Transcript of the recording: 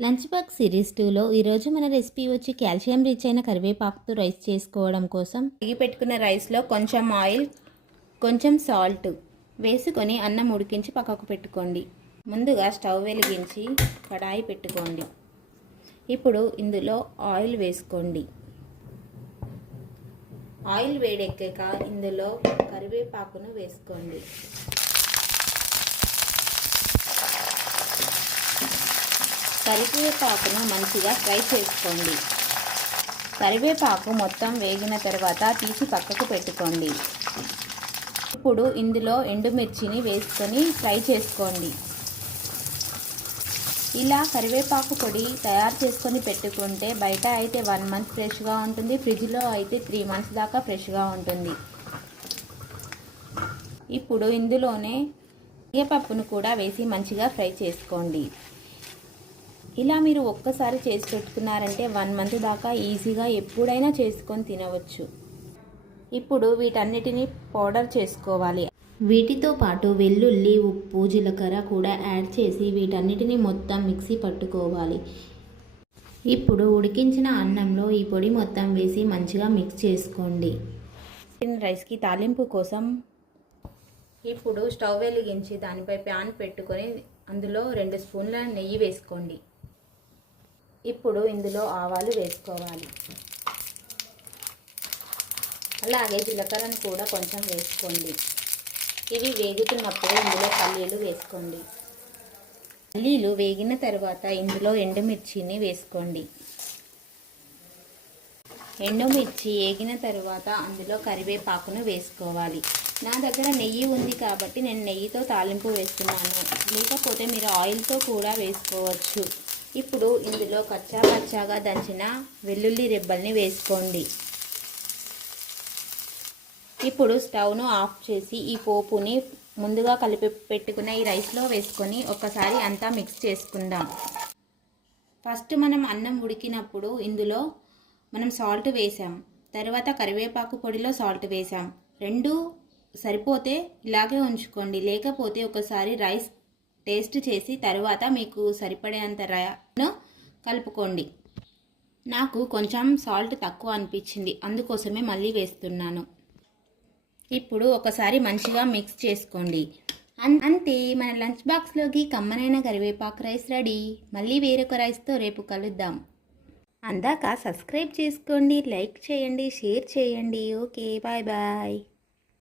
Lunch box series 2లో ఈరోజు మన రెసిపీ వచ్చి కాల్షియం రిచ్ అయిన కరివేపాకుతో రైస్ చేసుకోవడం కోసం కడిగి పెట్టుకున్న రైస్లో కొంచెం ఆయిల్, కొంచెం సాల్ట్ వేసుకొని అన్నం ఉడికించి పక్కకు పెట్టుకోండి. ముందుగా స్టవ్ వెలిగించి కడాయి పెట్టుకోండి. ఇప్పుడు ఇందులో ఆయిల్ వేసుకోండి. ఆయిల్ వేడెక్కాక ఇందులో కరివేపాకును వేసుకోండి. కరివేపాకును మంచిగా ఫ్రై చేసుకోండి. కరివేపాకు మొత్తం వేగిన తర్వాత తీసి పక్కకు పెట్టుకోండి. ఇప్పుడు ఇందులో ఎండుమిర్చిని వేసుకొని ఫ్రై చేసుకోండి. ఇలా కరివేపాకు పొడి తయారు చేసుకొని పెట్టుకుంటే బయట అయితే 1 మంత్ ఫ్రెష్గా ఉంటుంది, ఫ్రిడ్జ్లో అయితే 3 మంత్స్ దాకా ఫ్రెష్గా ఉంటుంది. ఇప్పుడు ఇందులోనే శనగపప్పును కూడా వేసి మంచిగా ఫ్రై చేసుకోండి. ఇలా మీరు ఒక్కసారి చేసి పెట్టుకున్నారంటే 1 మంత్ దాకా ఈజీగా ఎప్పుడైనా చేసుకొని తినవచ్చు. ఇప్పుడు వీటన్నిటిని పౌడర్ చేసుకోవాలి. వీటితో పాటు వెల్లుల్లి, ఉప్పు, జీలకర్ర కూడా యాడ్ చేసి వీటన్నిటిని మొత్తం మిక్సీ పట్టుకోవాలి. ఇప్పుడు ఉడికించిన అన్నంలో ఈ పొడి మొత్తం వేసి మంచిగా మిక్స్ చేసుకోండి. రైస్కి తాలింపు కోసం ఇప్పుడు స్టవ్ వెలిగించి దానిపై ప్యాన్ పెట్టుకొని అందులో 2 స్పూన్ల నెయ్యి వేసుకోండి. ఇప్పుడు ఇందులో ఆవాలు వేసుకోవాలి. అలాగే జీలకర్రను కూడా కొంచెం వేసుకోండి. ఇవి వేగుతున్నప్పుడు ఇందులో పల్లీలు వేసుకోండి. పల్లీలు వేగిన తర్వాత ఇందులో ఎండుమిర్చిని వేసుకోండి. ఎండుమిర్చి వేగిన తర్వాత అందులో కరివేపాకును వేసుకోవాలి. నా దగ్గర నెయ్యి ఉంది కాబట్టి నేను నెయ్యితో తాలింపు వేస్తున్నాను, లేకపోతే మీరు ఆయిల్తో కూడా వేసుకోవచ్చు. ఇప్పుడు ఇందులో కచ్చాగా దంచిన వెల్లుల్లి రెబ్బల్ని వేసుకోండి. ఇప్పుడు స్టవ్ను ఆఫ్ చేసి ఈ పోపుని ముందుగా కలిపి పెట్టుకున్న ఈ రైస్లో వేసుకొని ఒకసారి అంతా మిక్స్ చేసుకుందాం. ఫస్ట్ మనం అన్నం ఉడికినప్పుడు ఇందులో మనం సాల్ట్ వేసాం, తర్వాత కరివేపాకు పొడిలో సాల్ట్ వేసాం. 2 సరిపోతే ఇలాగే ఉంచుకోండి, లేకపోతే ఒకసారి రైస్ టేస్ట్ చేసి తర్వాత మీకు సరిపడేంత రైస్ను కలుపుకోండి. నాకు కొంచెం సాల్ట్ తక్కువ అనిపించింది, అందుకోసమే మళ్ళీ వేస్తున్నాను. ఇప్పుడు ఒకసారి మంచిగా మిక్స్ చేసుకోండి. అంతే, మన లంచ్ బాక్స్లోకి కమ్మనైన కరివేపాకు రైస్ రెడీ. మళ్ళీ వేరొక రైస్తో రేపు కలుద్దాం. అందాక సబ్స్క్రైబ్ చేసుకోండి, లైక్ చేయండి, షేర్ చేయండి. Okay, bye bye.